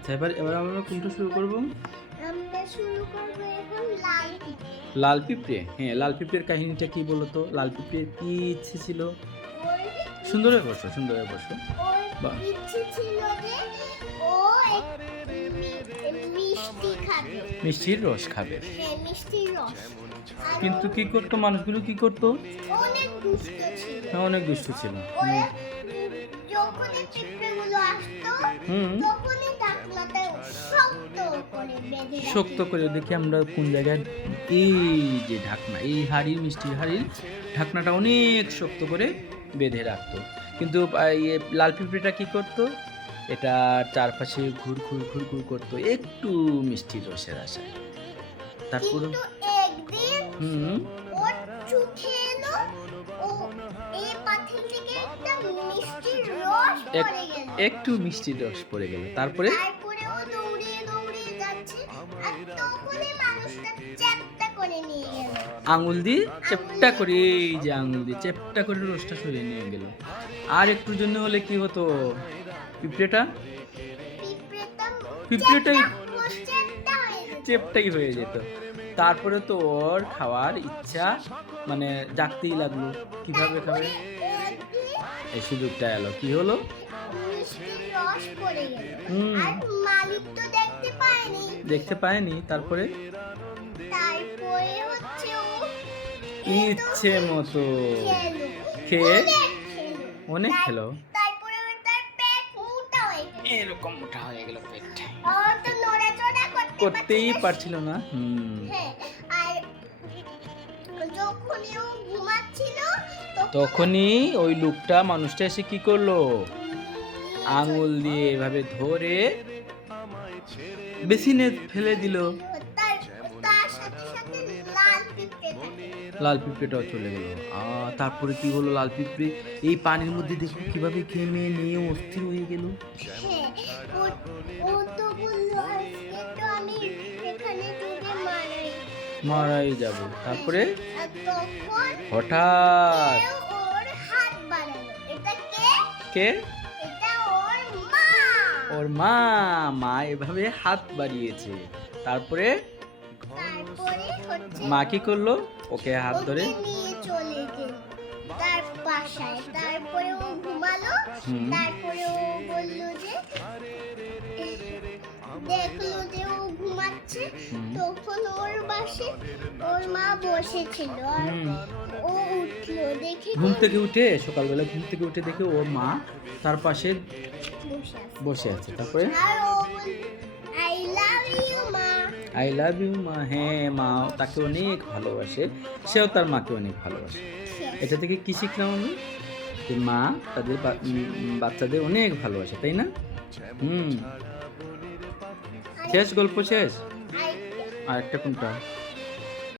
আচ্ছা, এবার এবার আমরা কোনটা শুরু করব? আমরা শুরু করব এখন লাল পিঁপড়ে। লাল পিঁপড়ে। হ্যাঁ, লাল পিঁপড়ের কাহিনীটা কি বলো তো? লাল পিঁপড়ের কি ইচ্ছে ছিল? ওর সুন্দরভাবে বসো, সুন্দরভাবে বসো। ওর বাহ! ইচ্ছে ছিল যে ও মিষ্টি খাবে। মিষ্টির রস খাবে। হ্যাঁ, মিষ্টির রস। আর কিন্তু কি করতো মানুষগুলো কি করতো? অনেক দুষ্ট ছিল। হ্যাঁ, অনেক দুষ্ট ছিল। ওরা যখনই পিঁপড়েগুলো আসতো হুম। তখনই ঢাকনাটা শক্ত করে বেঁধে শক্ত করে দেখি আমরা কোন জায়গায়, এই যে ঢাকনা, এই হাঁড়ির মিষ্টির হাঁড়ির ঢাকনাটা অনেক শক্ত করে বেঁধে রাখতো। কিন্তু লাল পিঁপড়েটা কি করতো? এটা চারপাশে ঘুর ঘুর ঘুর ঘুর করতো একটু মিষ্টির রসের আশায়। তারপর কিন্তু একদিন হুম ওর চোখে এলো ও এই পাথর থেকে একটা মিষ্টির রস এক- পড়ে গেল। একটু মিষ্টির রস পড়ে গেল। তারপরে তারপরে ও দৌড়িয়ে দৌড়িয়ে যাচ্ছে আর তখনই মানুষটা চ্যাপ্টা করে নিয়ে গেল। আঙুল দিয়ে চেপটা করে, এই যে আঙুল দিয়ে চেপটা করে রসটা সরিয়ে নিয়ে গেল। আর একটু জন্য হলে কি হতো? পিঁপড়েটা পিঁপড়েটা পিঁপড়েটাই চ্যাপ্টা হয়ে যেত। চেপটাই হয়ে যেত। তারপরে তো ওর খাওয়ার ইচ্ছা মানে জাগতেই লাগলো। কিভাবে খাবে? তারপরে একদিন এই সুযোগটা এলো। কি হলো? মিষ্টির রস পড়ে গেল। হুম আর মালিক তো দেখতে পায়নি। দেখতে পায়নি। তারপরে তারপরে হচ্ছে ও ইচ্ছে মতো খেলো। খেয়ে অনেক খেলো। অনেক খেলো। তারপরে ওর তার পেট মোটা হয়ে গেল। এরকম মোটা হয়ে গেল পেটটা। ও তো নড়াচড়া করতেই পারছিল না। পারছিল না। হুম হ্যাঁ, আর যখনই ও ঘুমাচ্ছিল তখনই ওই লোকটা মানুষটা এসে কি করলো? নিয়ে আঙুল দিয়ে এভাবে ধরে বেসিনে ফেলে দিল। তার তার সাথে সাথে লাল পিঁপড়ে থাকে। লাল পিঁপড়েটাও চলে গেল। তারপরে কি হলো? লাল পিঁপড়ে এই পানির মধ্যে দেখো কিভাবে ঘেমে নিয়ে অস্থির হয়ে গেল। হ্যাঁ, ও ও তো বললো আজকে তো আমি এখানে ডুবে মারাই যাব। তারপরে আর তখন হঠাৎ কেউ ওর হাত বাড়ালো। এটা কে? কে? এটা ওর মা। ওর মা। মা এভাবে হাত বাড়িয়েছে। তারপরে তারপরে হচ্ছে মা কি করলো? ওকে হাত ধরে ওকে নিয়ে চলে গেল তার বাসায়। তারপরে ও ঘুমালো। হুম তারপরে ও বলল যে দেখলো যে ও ঘুমাচ্ছে। হুম তখন ওর পাশে ওর মা বসেছিল আর হুম। ও উঠলো দেখে ঘুম থেকে উঠে সকালবেলা ঘুম থেকে উঠে দেখে ওর মা তার পাশে বসে আছে। বসে আছে। তারপরে আর ও বলল আই লাভ ইউ মা। আই লাভ ইউ মা। হ্যাঁ, মা তাকে অনেক ভালোবাসে, সেও তার মাকে অনেক ভালোবাসে। এটা থেকে কি শিখলাম আমি? যে মা তাদের বাচ্চাদের অনেক ভালোবাসে, তাই না? শেষ, গল্প শেষ। আরেকটা আর একটা কোনটা?